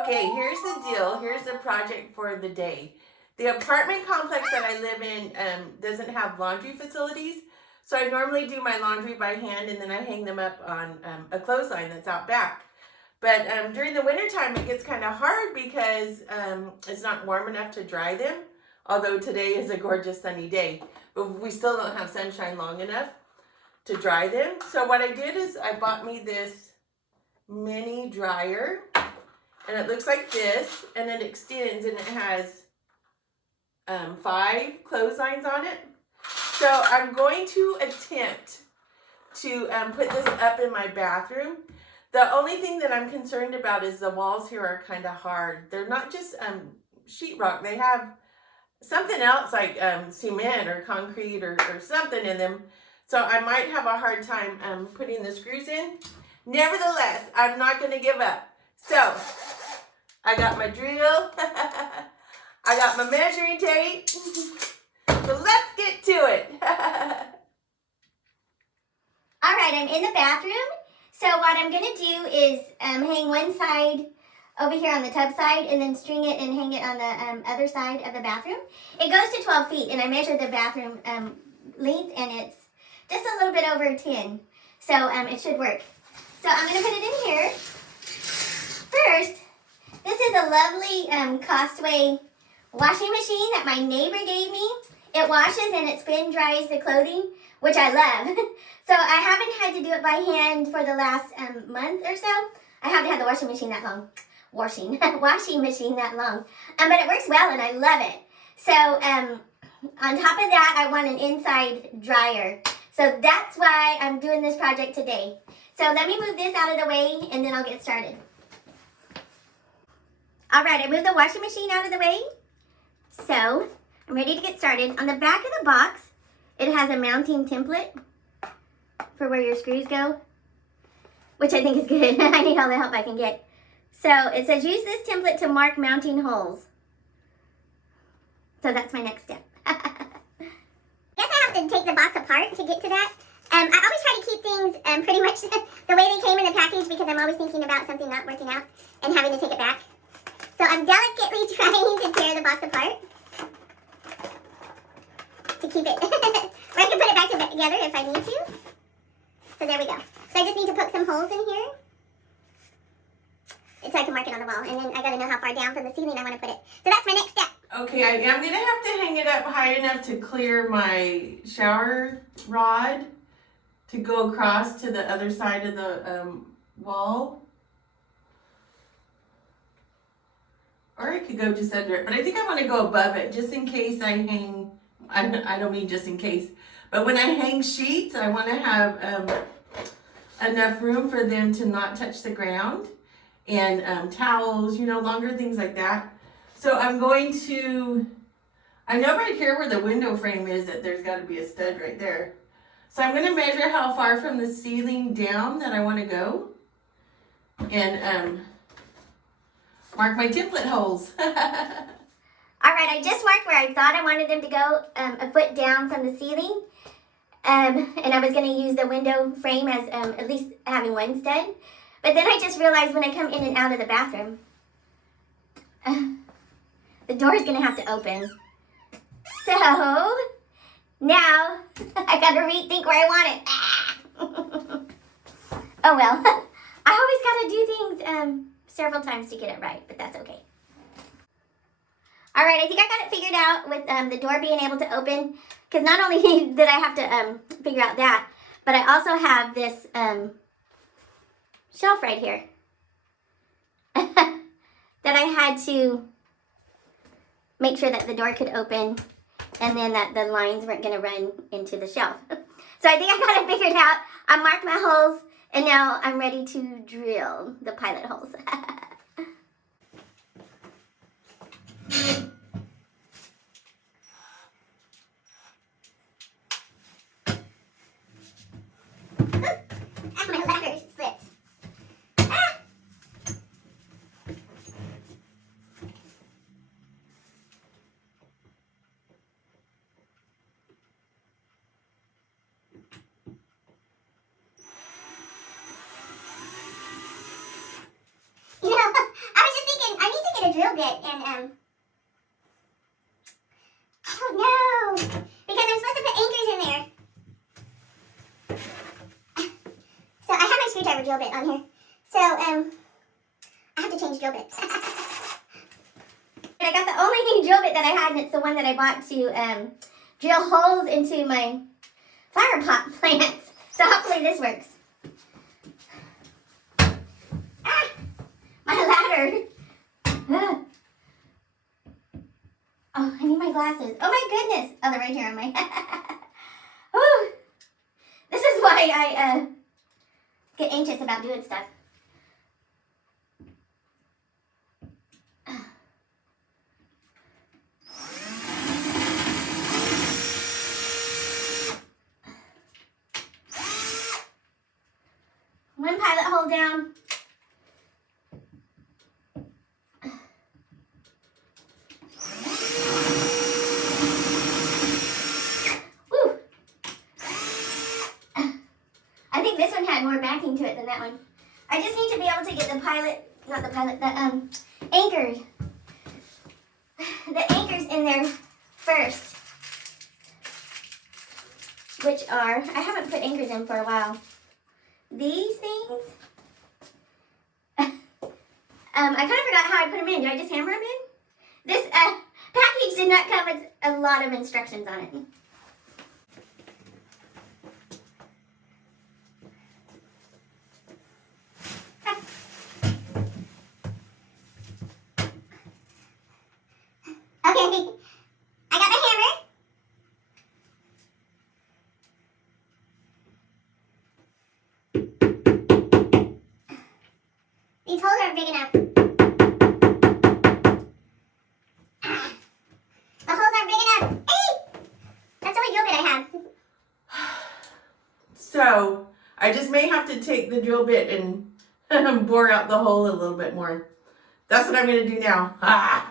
Okay, here's the deal. Here's the project for the day. The apartment complex that I live in doesn't have laundry facilities. So I normally do my laundry by hand and then I hang them up on a clothesline that's out back. But during the wintertime, it gets kind of hard because it's not warm enough to dry them. Although today is a gorgeous sunny day. But we still don't have sunshine long enough to dry them. So what I did is I bought me this mini dryer. And it looks like this. And it extends and it has 5 clotheslines on it. So I'm going to attempt to put this up in my bathroom. The only thing that I'm concerned about is the walls here are kind of hard. They're not just sheetrock. They have something else like cement or concrete or something in them. So I might have a hard time putting the screws in. Nevertheless, I'm not going to give up. So I got my drill. I got my measuring tape. So let's get to it. All right, I'm in the bathroom. So what I'm going to do is hang one side over here on the tub side and then string it and hang it on the other side of the bathroom. It goes to 12 feet and I measured the bathroom length and it's just a little bit over 10. So it should work. So I'm going to put it in here. First, this is a lovely Costway washing machine that my neighbor gave me. It washes and it spin dries the clothing, which I love. So I haven't had to do it by hand for the last month or so. I haven't had the washing machine that long. Washing machine that long. But it works well and I love it. So on top of that, I want an inside dryer. So that's why I'm doing this project today. So let me move this out of the way and then I'll get started. All right, I moved the washing machine out of the way. So I'm ready to get started. On the back of the box, it has a mounting template for where your screws go, which I think is good. I need all the help I can get. So it says use this template to mark mounting holes. So that's my next step. I guess I have to take the box apart to get to that. I always try to keep things pretty much the way they came in the package because I'm always thinking about something not working out and having to take it back. So I'm delicately trying to tear the box apart to keep it, or I can put it back together if I need to. So there we go. So I just need to poke some holes in here. So I can mark it on the wall. And then I gotta know how far down from the ceiling I want to put it. So that's my next step. Okay, I'm going to have to hang it up high enough to clear my shower rod to go across to the other side of the wall. Or I could go just under it, but I think I want to go above it just in case I hang, I don't mean just in case, but when I hang sheets, I want to have enough room for them to not touch the ground, and towels, you know, longer things like that. So I'm going to, I know right here where the window frame is that there's got to be a stud right there. So I'm going to measure how far from the ceiling down that I want to go, and mark my template holes. All right, I just marked where I thought I wanted them to go, a foot down from the ceiling. And I was going to use the window frame as at least having one stud. But then I just realized when I come in and out of the bathroom, the door is going to have to open. So now I got to rethink where I want it. Oh well, I always got to do things several times to get it right, but that's okay. All right, I think I got it figured out with the door being able to open, because not only did I have to figure out that, but I also have this shelf right here that I had to make sure that the door could open and then that the lines weren't going to run into the shelf. So I think I got it figured out. I marked my holes, and now I'm ready to drill the pilot holes. My letter slipped. Ah! You know, drill bit, and I don't know, because I'm supposed to put anchors in there. So I have my screwdriver drill bit on here. So I have to change drill bits. I got the only drill bit that I had, and it's the one that I bought to drill holes into my flower pot plants. So hopefully this works. Ah, my ladder. Ah. Oh, I need my glasses. Oh my goodness. Oh, they're right here on my Whew. This is why I get anxious about doing stuff. One pilot hole down. Woo. I think this one had more backing to it than that one. I just need to be able to get the anchors. The anchors in there first. Which are, I haven't put anchors in for a while. These things, I kind of forgot how I put them in. Do I just hammer them in? This package did not come with a lot of instructions on it. Okay, I got my hammer. These holes aren't big enough. The holes aren't big enough. Hey! That's the only drill bit I have. So I just may have to take the drill bit and bore out the hole a little bit more. That's what I'm going to do now. Ah!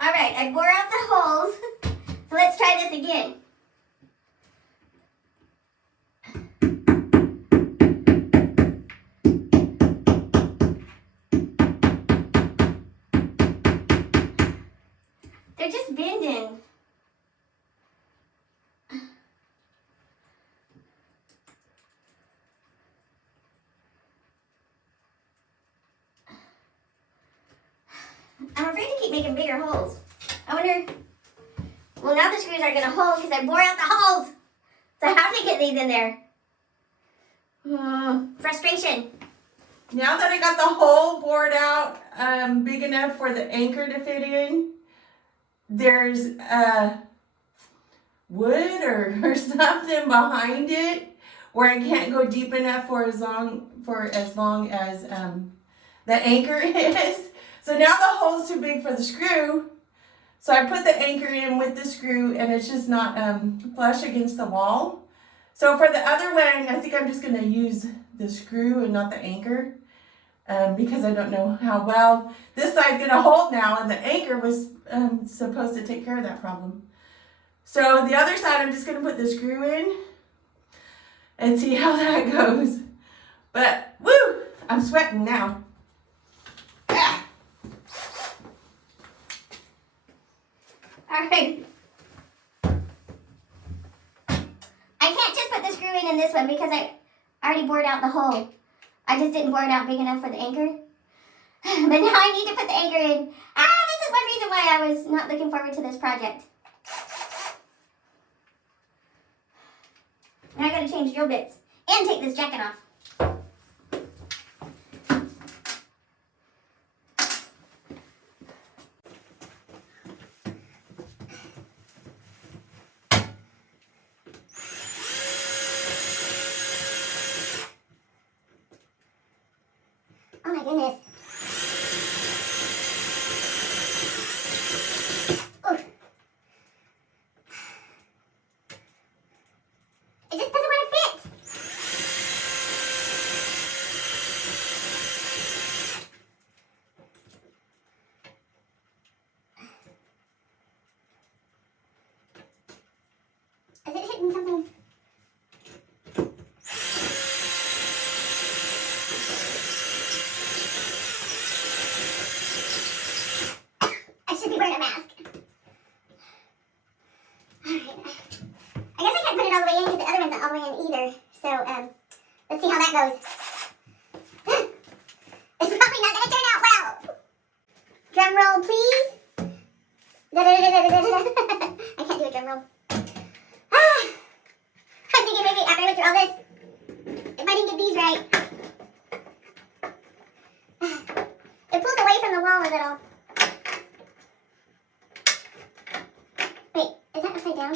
All right, I bore out the holes. So let's try this again. They're just bending. I'm afraid to keep making bigger holes. I wonder, well, now the screws are going to hold because I bore out the holes. So I have to get these in there. Frustration. Now that I got the hole bored out big enough for the anchor to fit in, there's wood or something behind it where I can't go deep enough for as long as the anchor is. So now the hole's too big for the screw. So I put the anchor in with the screw and it's just not flush against the wall. So for the other one, I think I'm just going to use the screw and not the anchor because I don't know how well this side's going to hold now, and the anchor was supposed to take care of that problem. So the other side, I'm just going to put the screw in and see how that goes. But woo, I'm sweating now. Ah. All right. I can't just put the screw in this one because I already bored out the hole. I just didn't bore it out big enough for the anchor. But now I need to put the anchor in. This is one reason why I was not looking forward to this project. Now I gotta change drill bits and take this jacket off. Oh my goodness. Oof. It just doesn't want to fit. Let's see how that goes. It's probably not going to turn out well. Drum roll, please. I can't do a drum roll. I'm thinking maybe after I went through all this, if I didn't get these right. It pulls away from the wall a little. Wait, is that upside down?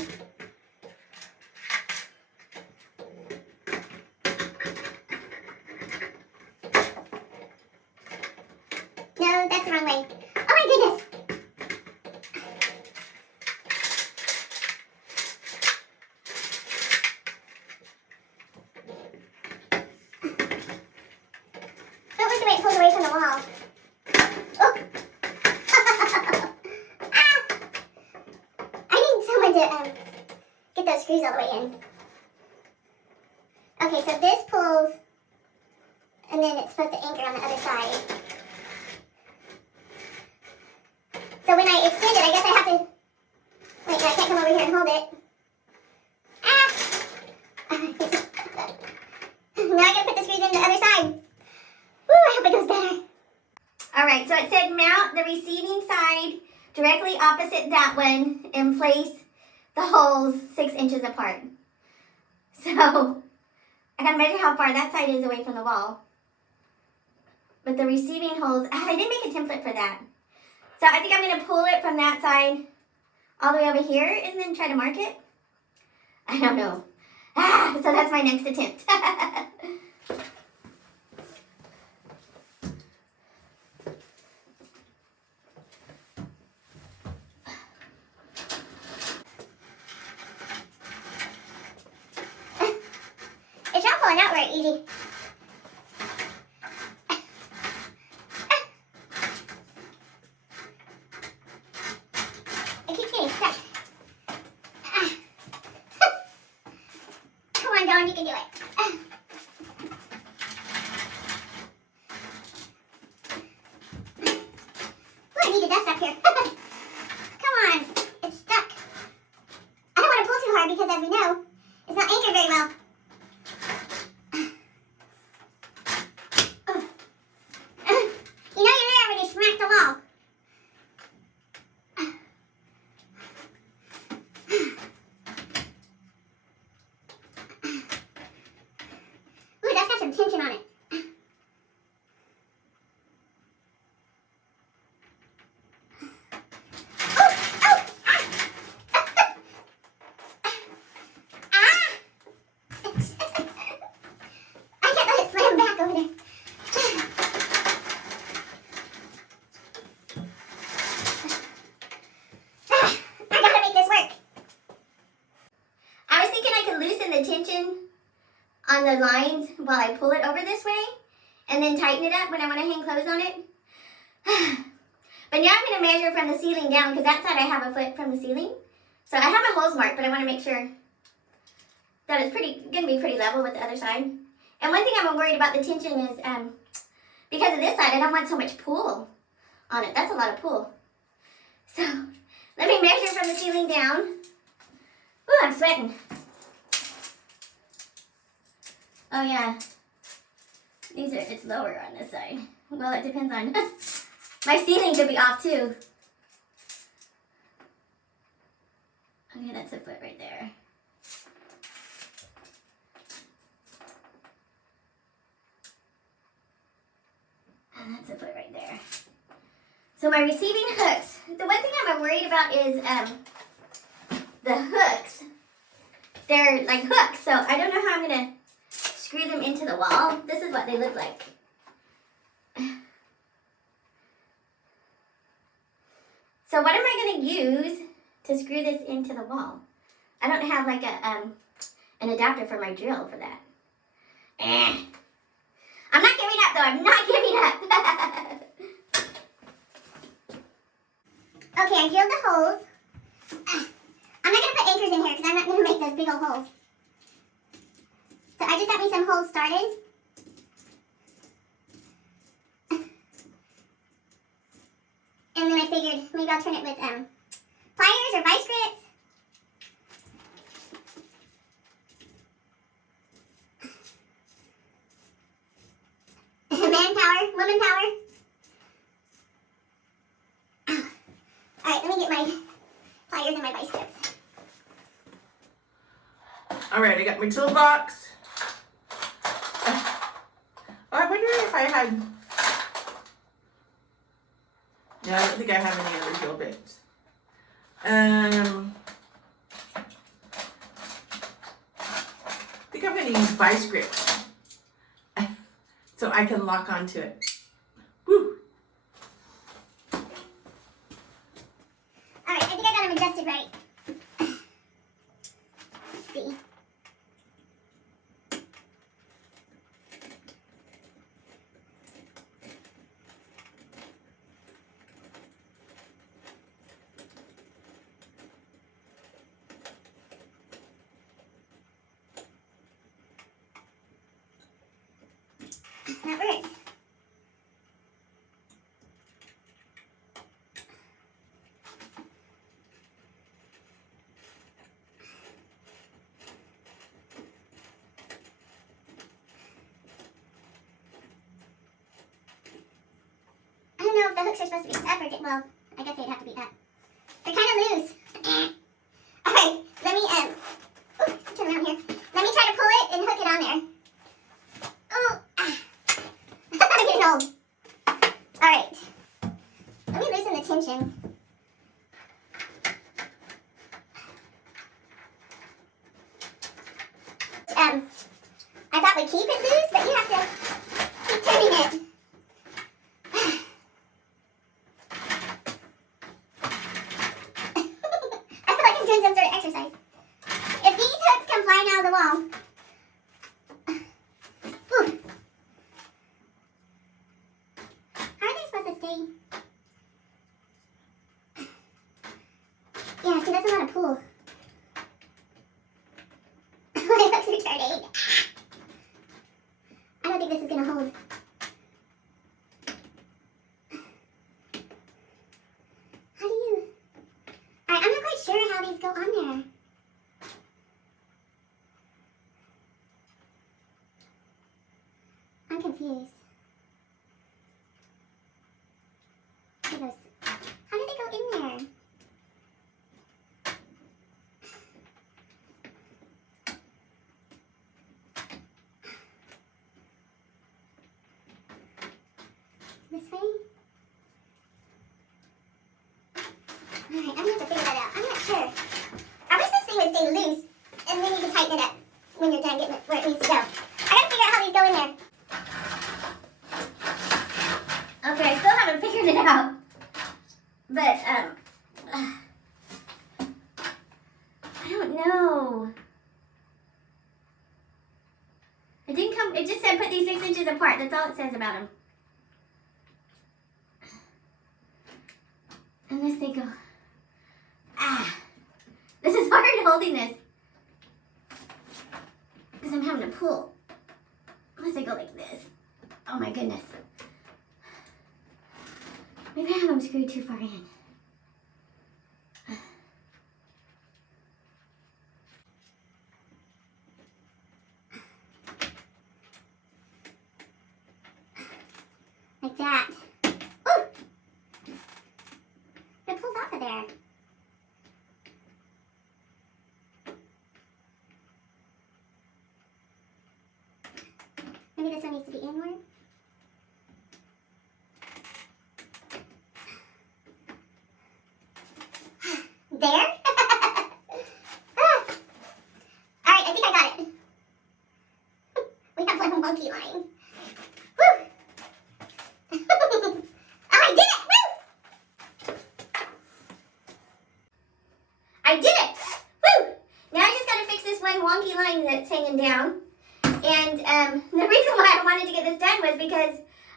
No, that's the wrong way. Oh my goodness! Don't like the way it pulls away from the wall. Oh! Ah! I need someone to get those screws all the way in. Okay, so this pulls, and then it's supposed to anchor on the other side. So when I extend it, I guess I have to, wait, I can't come over here and hold it. Ah! Now I gotta put the screws in the other side. Woo, I hope it goes better. All right, so it said mount the receiving side directly opposite that one and place the holes 6 inches apart. So I gotta measure how far that side is away from the wall. But the receiving holes, I didn't make a template for that. So I think I'm going to pull it from that side all the way over here and then try to mark it. I don't know. So that's my next attempt. It's not pulling out very easy. It keeps getting stuck. Come on, Dawn, you can do it. Ooh, I need to dust up here. Come on, it's stuck. I don't want to pull too hard because, as we know, it's not anchored very well. You know you're there when you smack the wall. Ooh, that's got some tension on it. Oh, oh, ah. Ah. I can't let it slam back over there. I gotta make this work. I was thinking I could loosen the tension on the lines while I pull it over this way and then tighten it up when I want to hang clothes on it. But now I'm going to measure from the ceiling down because that side I have a foot from the ceiling. So I have my holes marked, but I want to make sure that it's going to be pretty level with the other side. And one thing I'm worried about the tension is because of this side, I don't want so much pull on it. That's a lot of pull. So let me measure from the ceiling down. Ooh, I'm sweating. Oh yeah, it's lower on this side. Well, it depends on, my ceiling could be off too. Okay, that's a foot right there. And that's a foot right there. So my receiving hooks, the one thing I'm worried about is the hooks. They're like hooks, so I don't know how I'm gonna screw them into the wall. This is what they look like. So what am I going to use to screw this into the wall? I don't have like an adapter for my drill for that. I'm not giving up though. I'm not giving up. Okay, I drilled the holes. I'm not going to put anchors in here because I'm not going to make those big old holes. So I just got me some holes started. And then I figured maybe I'll turn it with pliers or vice grips. woman power. Alright, let me get my pliers and my vice grips. Alright, I got my toolbox. I wonder if I had... No, I don't think I have any other drill bits. I think I'm going to use vice grips so I can lock onto it. Woo! Alright, I think I got them adjusted right. Let's see. That works. I don't know if the hooks are supposed to be up or well, I guess they'd have to be up. They're kind of loose. Alright, let me turn around here. Let me try to pull it and hook it on there. Oh, I'm getting old. Alright. Let me loosen the tension. I thought we'd keep it loose, but you have to keep turning it. I feel like I'm doing some sort of exercise. If these hooks come flying out of the wall, whew. How are they supposed to stay? Yeah, see, that's a lot of pull. My hooks are turning. I don't think this is gonna hold. How do you? Alright, I'm not quite sure how these go on there. I'm confused. How do they go in there? This way? Alright, I'm gonna have to figure that out. I'm not sure. I wish this thing would stay loose, and then you can tighten it up when you're done getting it where it needs to go. I gotta figure out how these go in there. Okay, I still haven't figured it out. But, I don't know. It didn't come, it just said put these 6 inches apart. That's all it says about them. Unless they go, this is hard holding this. Because I'm having to pull. Unless I go like this. Oh my goodness. Maybe I have them screwed too far in. Like that. Ooh! It pulls off of there. Maybe this one needs to be inward. There? Alright, I think I got it. We have like a monkey line. Woo! Oh, I did it! Woo! I did it! Woo! Now I just gotta fix this one wonky line that's hanging down. And the reason why I wanted to get this done was because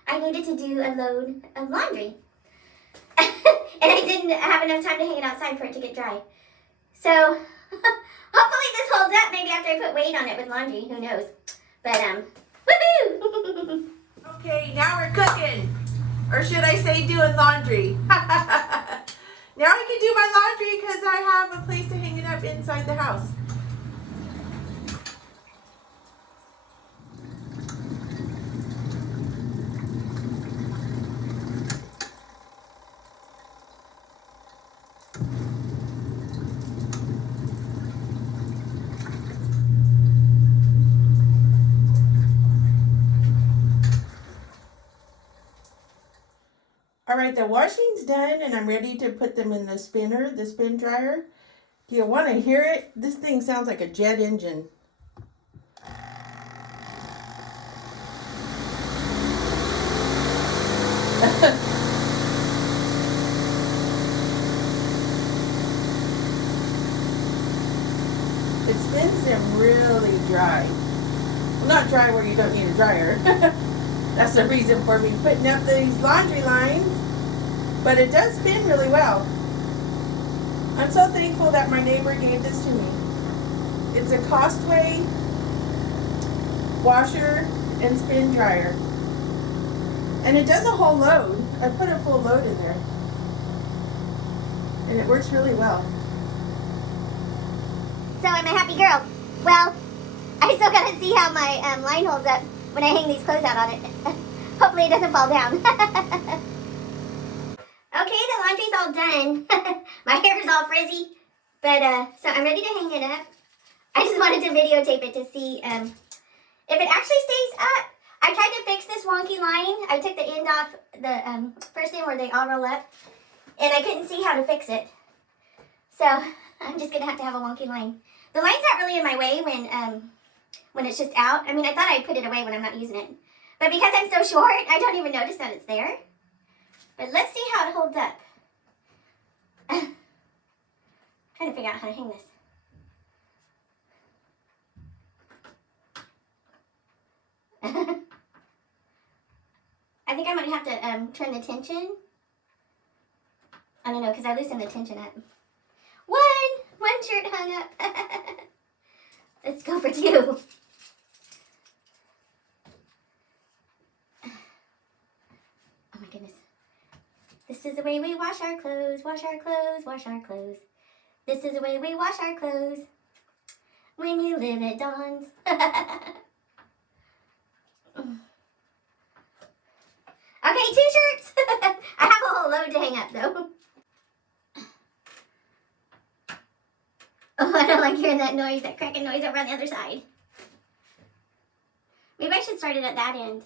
I needed to do a load of laundry. And I didn't have enough time to hang it outside for it to get dry. So, hopefully this holds up. Maybe after I put weight on it with laundry, who knows. But, woohoo! Okay, now we're cooking. Or should I say doing laundry? Now I can do my laundry because I have a place to hang it up inside the house. All right, the washing's done and I'm ready to put them in the spinner, the spin dryer. Do you want to hear it? This thing sounds like a jet engine. It spins them really dry. Well, not dry where you don't need a dryer. That's the reason for me putting up these laundry lines. But it does spin really well. I'm so thankful that my neighbor gave this to me. It's a Costway washer and spin dryer. And it does a whole load. I put a full load in there. And it works really well. So I'm a happy girl. Well, I still gotta see how my line holds up when I hang these clothes out on it. Hopefully it doesn't fall down. Okay, the laundry's all done. My hair is all frizzy. But, so I'm ready to hang it up. I just wanted to videotape it to see if it actually stays up. I tried to fix this wonky line. I took the end off the first end where they all roll up. And I couldn't see how to fix it. So, I'm just going to have a wonky line. The line's not really in my way when it's just out. I mean, I thought I'd put it away when I'm not using it. But because I'm so short, I don't even notice that it's there. But let's see how it holds up. Trying to figure out how to hang this. I think I might have to turn the tension. I don't know, because I loosened the tension up. One shirt hung up. Let's go for two. Oh my goodness. This is the way we wash our clothes, wash our clothes, wash our clothes. This is the way we wash our clothes when you live at Dawn's. Okay, 2 shirts. I have a whole load to hang up though. Oh, I don't like hearing that noise, that cracking noise over on the other side. Maybe I should start it at that end.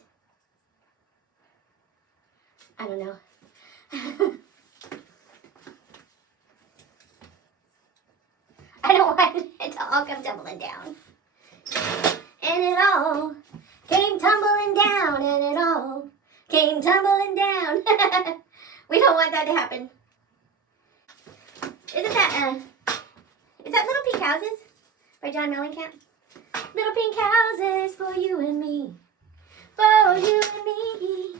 I don't know. I don't want it to all come tumbling down. And it all came tumbling down, and it all came tumbling down. We don't want that to happen. Is that Little Pink Houses by John Mellencamp? Little pink houses for you and me. For you and me.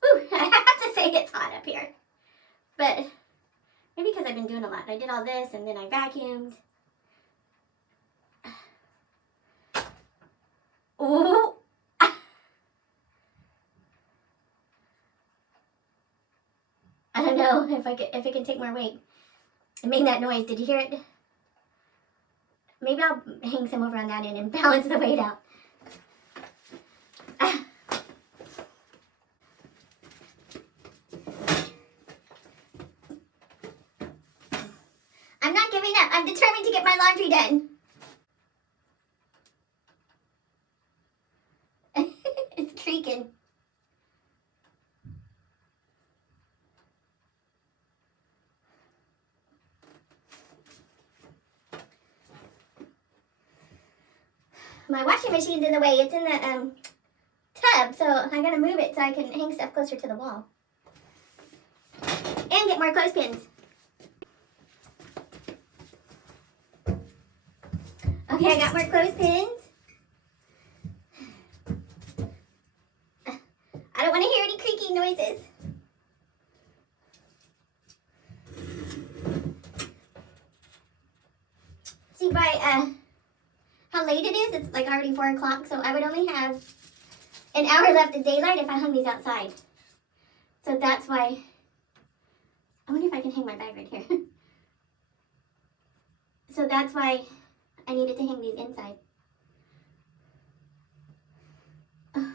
Whew, I have to say it's hot up here. But maybe because I've been doing a lot. I did all this and then I vacuumed. Ooh. I don't know if it can take more weight. It made that noise. Did you hear it? Maybe I'll hang some over on that end and balance the weight out. I'm not giving up. I'm determined to get my laundry done. It's creaking. My washing machine's in the way. It's in the tub, so I gotta move it so I can hang stuff closer to the wall. And get more clothespins. Okay, I got more clothespins. I don't want to hear any creaking noises. See, by how late it is, it's like already 4 o'clock, so I would only have an hour left of daylight if I hung these outside. So that's why, I wonder if I can hang my bag right here. So that's why I needed to hang these inside. Oh,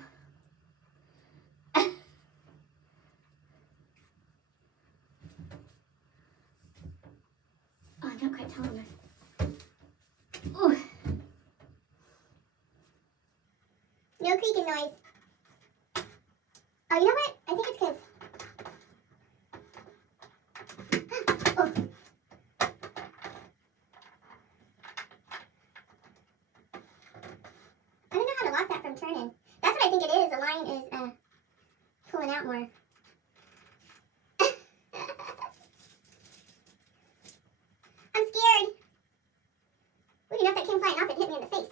I'm not quite telling her. Ooh. No creaking noise. Oh, you know what? I think it's because... Oh. I don't know how to lock that from turning. That's what I think it is. The line is pulling out more. I'm scared. Ooh, you know if that came flying off, it hit me in the face.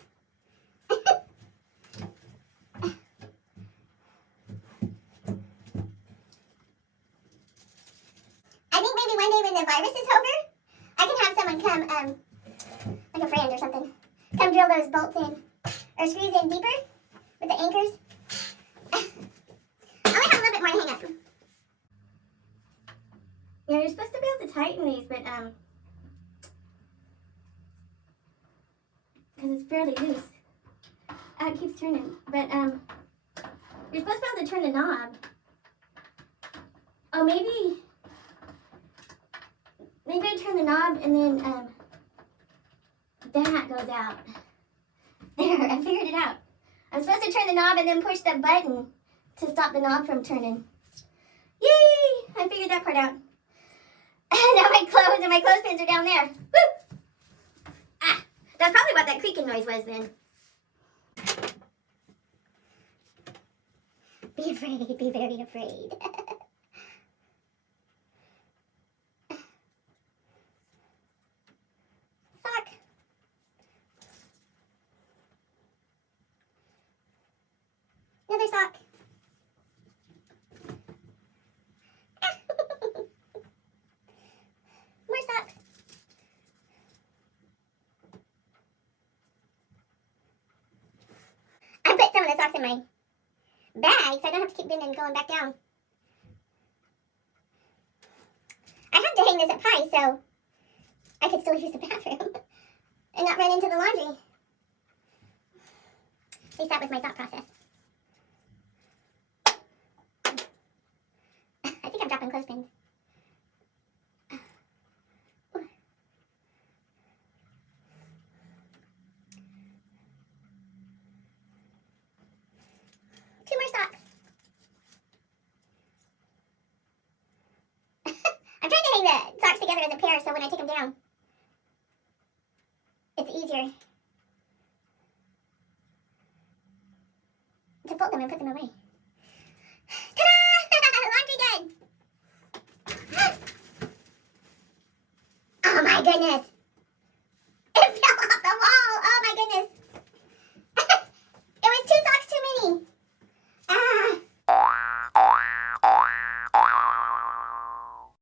I think maybe one day when the virus is over, I can have someone come, like a friend or something, come drill those bolts in, or screws in deeper with the anchors. I only have a little bit more to hang up. Yeah, you're supposed to be able to tighten these, but, because it's fairly loose. It keeps turning, but, you're supposed to be able to turn the knob. Oh, maybe I turn the knob and then, that goes out. There, I figured it out. I'm supposed to turn the knob and then push the button to stop the knob from turning. Yay! I figured that part out. Now my clothes and my clothespins are down there. Woo! Ah, that's probably what that creaking noise was then. Be afraid, be very afraid. Sock. Another sock. More socks. I put some of the socks in my bag so I don't have to keep bending and going back down. I have to hang this up high so I could still use the bathroom and not run into the laundry. At least that was my thought process. I think I'm dropping clothespins. Two more socks. I'm trying to hang the socks together as a pair so when I take them down, it's easier to fold them and put them away.